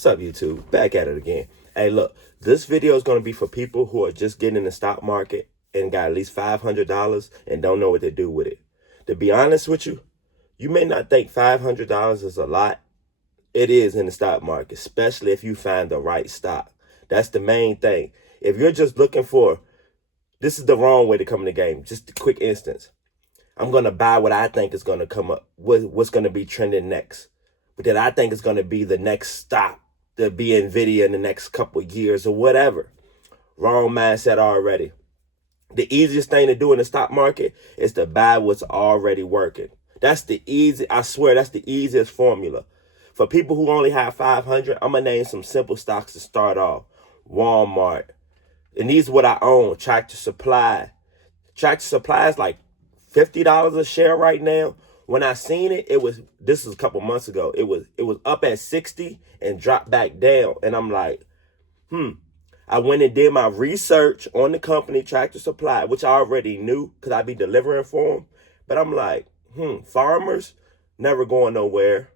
What's up, YouTube? Back at it again. Hey, look, this video is going to be for people who are just getting in the stock market and got at least $500 and don't know what to do with it. To be honest with you, you may not think $500 is a lot. It is in the stock market, especially if you find the right stock. That's the main thing. If you're just looking for, this is the wrong way to come in the game. Just a quick instance. I'm going to buy what I think is going to come up, what's going to be trending next. But that I think is going to be the next stock to be NVIDIA in the next couple of years or whatever. Wrong mindset already. The easiest thing to do in the stock market is to buy what's already working. That's the I swear, that's the easiest formula. For people who only have 500, I'm going to name some simple stocks to start off. Walmart. And these are what I own. Tractor Supply. Tractor Supply is like $50 a share right now. When I seen it, this is a couple months ago. It was up at 60 and dropped back down. And I'm like, I went and did my research on the company Tractor Supply, which I already knew because I be delivering for them. But I'm like, farmers never going nowhere.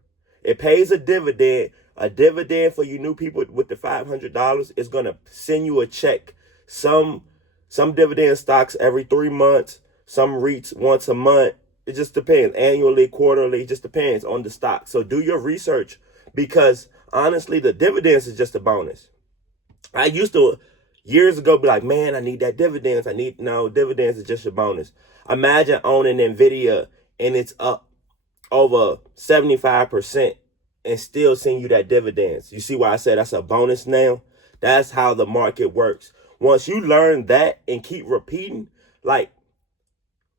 It pays a dividend. A dividend for you new people with the $500 is going to send you a check. Some dividend stocks every 3 months, some REITs once a month. It just depends. Annually, quarterly, it just depends on the stock. So do your research because honestly, the dividends is just a bonus. I used to, years ago, be like, man, I need that dividends. No, dividends is just a bonus. Imagine owning NVIDIA and it's up over 75% and still seeing you that dividends. You see why I said that's a bonus now? That's how the market works. Once you learn that and keep repeating, like,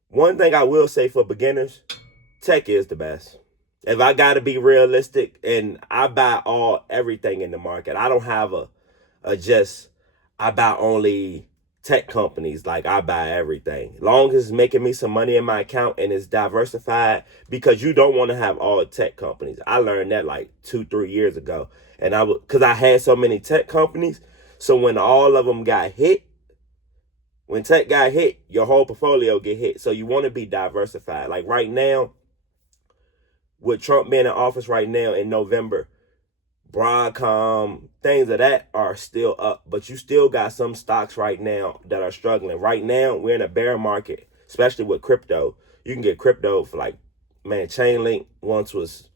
one thing I will say for beginners, tech is the best. If I got to be realistic, and I buy everything in the market. I don't have I buy only tech companies. Like, I buy everything. Long as it's making me some money in my account and it's diversified, because you don't want to have all tech companies. I learned that like 2-3 years ago. And because I had so many tech companies. So when all of them got hit, when tech got hit, your whole portfolio get hit. So you want to be diversified. Like right now, with Trump being in office right now in November, Broadcom, things of that are still up. But you still got some stocks right now that are struggling. Right now, we're in a bear market, especially with crypto. You can get crypto for like, man, Chainlink once was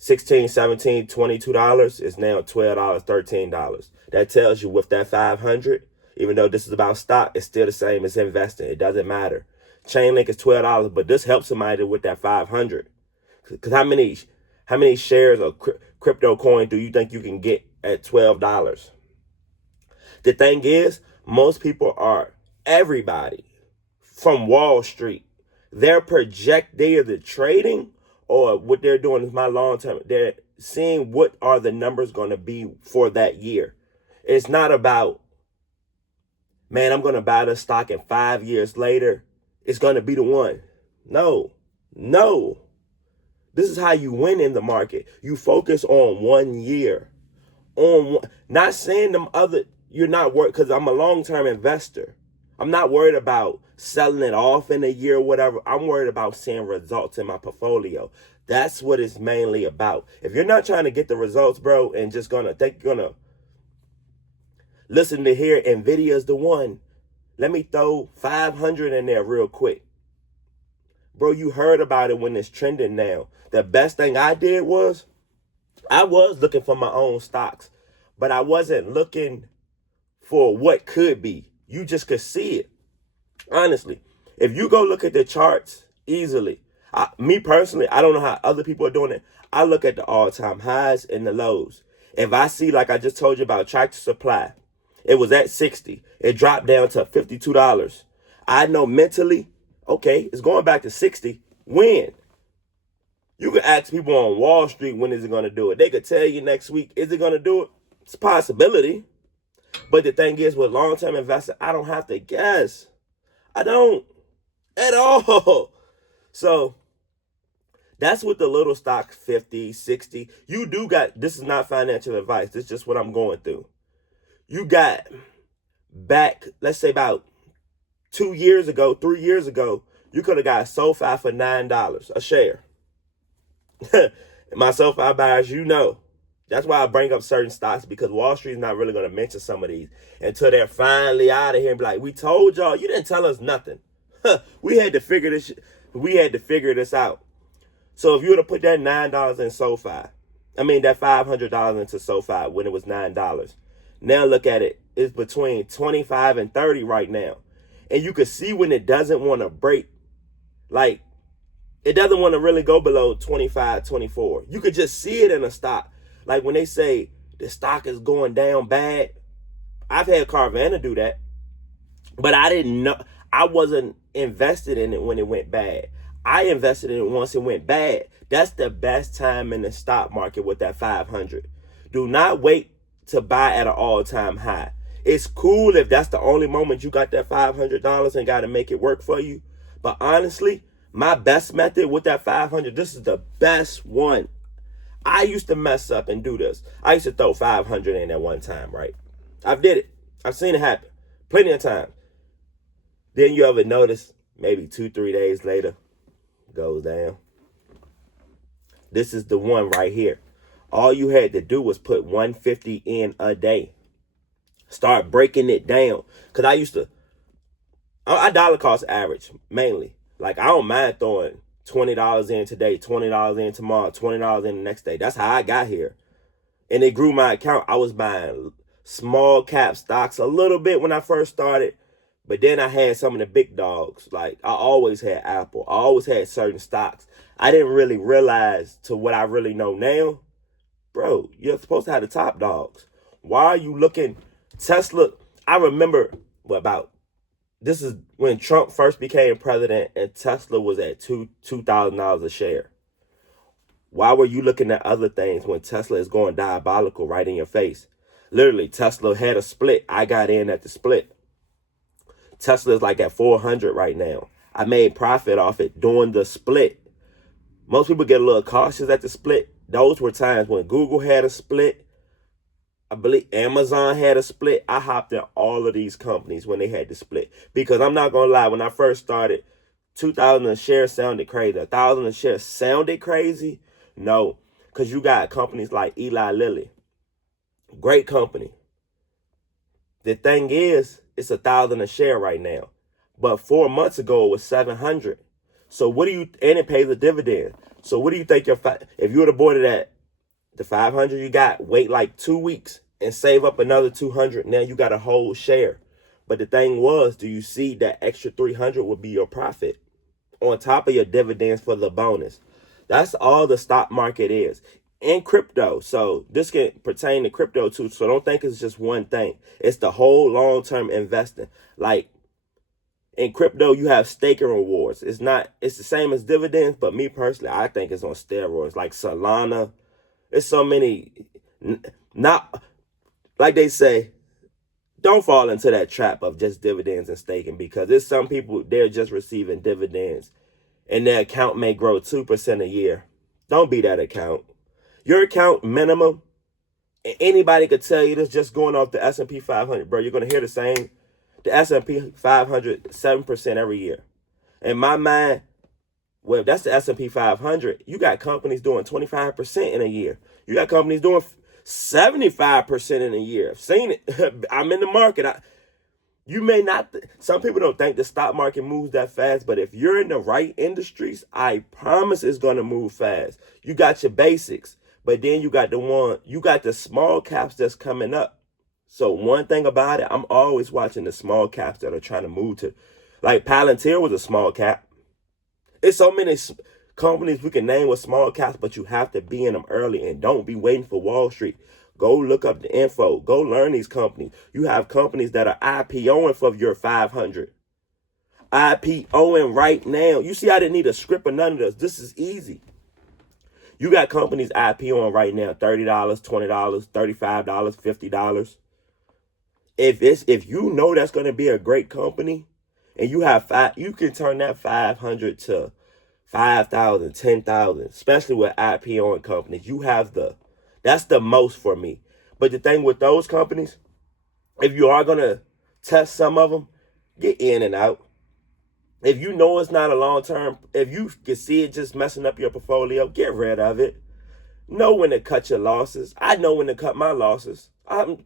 $16, $17, $22. It's now $12, $13. That tells you with that 500, even though this is about stock, it's still the same as investing. It doesn't matter. Chainlink is $12, but this helps somebody with that 500. Because how many shares of crypto coin do you think you can get at $12? The thing is, most people everybody from Wall Street, they are the trading or what they're doing is my long term. They're seeing what are the numbers going to be for that year. It's not about, man, I'm going to buy this stock and 5 years later, it's going to be the one. No. This is how you win in the market. You focus on 1 year. Not saying you're not worried, because I'm a long-term investor. I'm not worried about selling it off in a year or whatever. I'm worried about seeing results in my portfolio. That's what it's mainly about. If you're not trying to get the results, bro, and just think you're gonna listen to hear NVIDIA's the one, let me throw 500 in there real quick. Bro, you heard about it when it's trending now. The best thing I did was, I was looking for my own stocks, but I wasn't looking for what could be. You just could see it. Honestly, if you go look at the charts easily, me personally, I don't know how other people are doing it. I look at the all-time highs and the lows. If I see, like I just told you about Tractor Supply, it was at 60. It dropped down to $52. I know mentally, okay, it's going back to 60. When? You could ask people on Wall Street, when is it going to do it? They could tell you next week, is it going to do it? It's a possibility. But the thing is, with long-term investing, I don't have to guess. I don't at all. So that's with the little stocks, 50, 60. You do got, this is not financial advice. This is just what I'm going through. You got back, let's say about 2 years ago, 3 years ago, you could have got SoFi for $9 a share. My SoFi buyers, you know, That's why I bring up certain stocks, because Wall Street is not really going to mention some of these until they're finally out of here and be like, we told y'all, you didn't tell us nothing. We had to figure this out. So if you were to put that $9 in SoFi, that $500 into SoFi when it was $9. Now look at it. It's between 25 and 30 right now. And you can see when it doesn't want to break. Like, it doesn't want to really go below 25, 24. You could just see it in a stock. Like when they say the stock is going down bad, I've had Carvana do that. But I didn't know. I wasn't invested in it when it went bad. I invested in it once it went bad. That's the best time in the stock market with that 500. Do not wait to buy at an all-time high. It's cool if that's the only moment you got that $500 and got to make it work for you. But honestly, my best method with that 500, this is the best one. I used to mess up and do this. I used to throw 500 in at one time, right? I've did it. I've seen it happen plenty of times. Then you ever notice maybe 2-3 days later, goes down. This is the one right here. All you had to do was put 150 in a day. Start breaking it down. Because I dollar cost average mainly. Like, I don't mind throwing $20 in today, $20 in tomorrow, $20 in the next day. That's how I got here. And it grew my account. I was buying small cap stocks a little bit when I first started. But then I had some of the big dogs. Like, I always had Apple. I always had certain stocks. I didn't really realize to what I really know now. Bro, you're supposed to have the top dogs. Why are you looking? Tesla, I remember this is when Trump first became president and Tesla was at $2,000 a share. Why were you looking at other things when Tesla is going diabolical right in your face? Literally, Tesla had a split. I got in at the split. Tesla is like at 400 right now. I made profit off it during the split. Most people get a little cautious at the split. Those were times when Google had a split. I believe Amazon had a split. I hopped in all of these companies when they had the split. Because I'm not going to lie, when I first started, 2,000 a share sounded crazy. 1,000 a share sounded crazy. No, because you got companies like Eli Lilly. Great company. The thing is, it's 1,000 a share right now. But 4 months ago, it was 700. So and it pays a dividend. So what do you think if you would have bought it at the 500 you got, wait like 2 weeks and save up another 200. Now you got a whole share. But the thing was, do you see that extra 300 would be your profit on top of your dividends for the bonus? That's all the stock market is. And crypto. So this can pertain to crypto too. So don't think it's just one thing. It's the whole long-term investing. Like in crypto, you have staking rewards. It's the same as dividends, but me personally, I think it's on steroids. Like Solana. It's so many, not like they say, don't fall into that trap of just dividends and staking, because there's some people, they're just receiving dividends and their account may grow 2% a year. Don't be that account. Your account minimum, anybody could tell you this just going off the S&P 500, bro. You're going to hear the same. The S&P 500, 7% every year. In my mind, well, if that's the S&P 500, you got companies doing 25% in a year. You got companies doing 75% in a year. I've seen it. I'm in the market. You may not, some people don't think the stock market moves that fast, but if you're in the right industries, I promise it's going to move fast. You got your basics, but then you got the small caps that's coming up. So one thing about it, I'm always watching the small caps that are trying to move to, like Palantir was a small cap. It's so many companies we can name with small caps, but you have to be in them early and don't be waiting for Wall Street. Go look up the info. Go learn these companies. You have companies that are IPOing for your 500. IPOing right now. You see, I didn't need a script or none of this. This is easy. You got companies IPOing right now, $30, $20, $35, $50. If you know that's going to be a great company, and you can turn that 500 to 5,000, 10,000, especially with IPOing companies. That's the most for me. But the thing with those companies, if you are going to test some of them, get in and out. If you know it's not a long term, if you can see it just messing up your portfolio, get rid of it. know when to cut your losses. I know when to cut my losses. I'm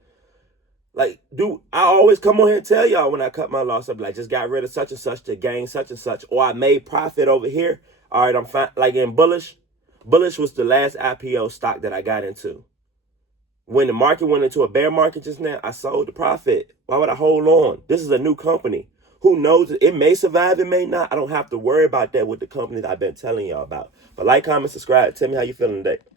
like, dude, I always come on here and tell y'all when I cut my loss. I'm like, just got rid of such and such to gain such and such. Or I made profit over here. All right, I'm fine. Like in Bullish. Bullish was the last IPO stock that I got into. When the market went into a bear market just now, I sold the profit. Why would I hold on? This is a new company. Who knows? It may survive, it may not. I don't have to worry about that with the company that I've been telling y'all about. But like, comment, subscribe. Tell me how you feeling today.